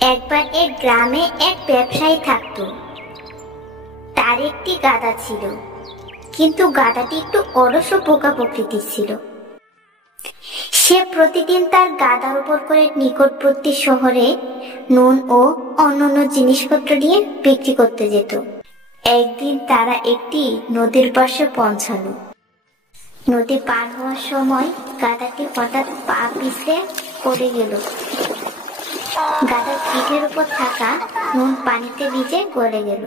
একবার এক গ্রামে এক ব্যবসায়ী থাকতো। তার একটি গাধা ছিল, কিন্তু গাধাটি একটু অলস ও বোকা প্রকৃতির ছিল। সে প্রতিদিন তার গাধার উপর করে নিকটবর্তী শহরে নুন ও অন্যান্য জিনিসপত্র নিয়ে বিক্রি করতে যেত। একদিন তারা একটি নদীর পাশে পৌঁছালো। নদী পার হওয়ার সময় গাধাটি হঠাৎ পা পিছলে পড়ে গেল। গাধার পিঠের উপর থাকা নুন পানিতে ভিজে গলে গেল।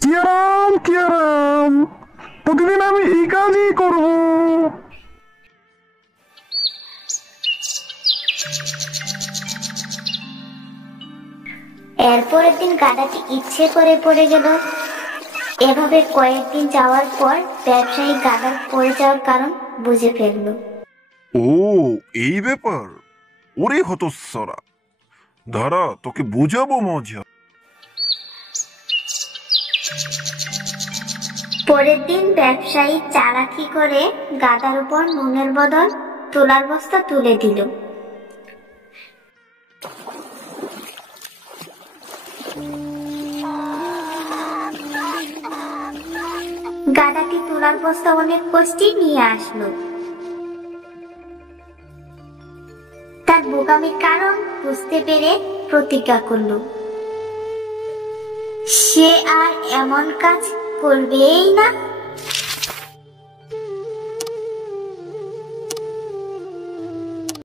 কিয়ারাম কিয়ারাম, প্রতিদিন আমি এই কাজই করব। এরপরের দিন গাধাটি ইচ্ছে করে পড়ে গেল। এভাবে কয়েকদিন যাওয়ার পর ব্যবসায়ী গাধার পড়ে যাওয়ার কারণ বুঝে ফেলল। ও, এই ব্যাপার। ওরে হতচ্ছাড়া, দাঁড়া তোকে বুঝাবো মজা। পরের দিন ব্যবসায়ী চালাকি করে গাধার উপর নুনের বদল তুলার বস্তা তুলে দিল। গাধাটি তুলার বস্তা অনেক কষ্টে নিয়ে আসলো। তার বোকামির কারণ বুঝতে পেরে প্রতিজ্ঞা করলো, সে আর এমন কাজ করবেই না।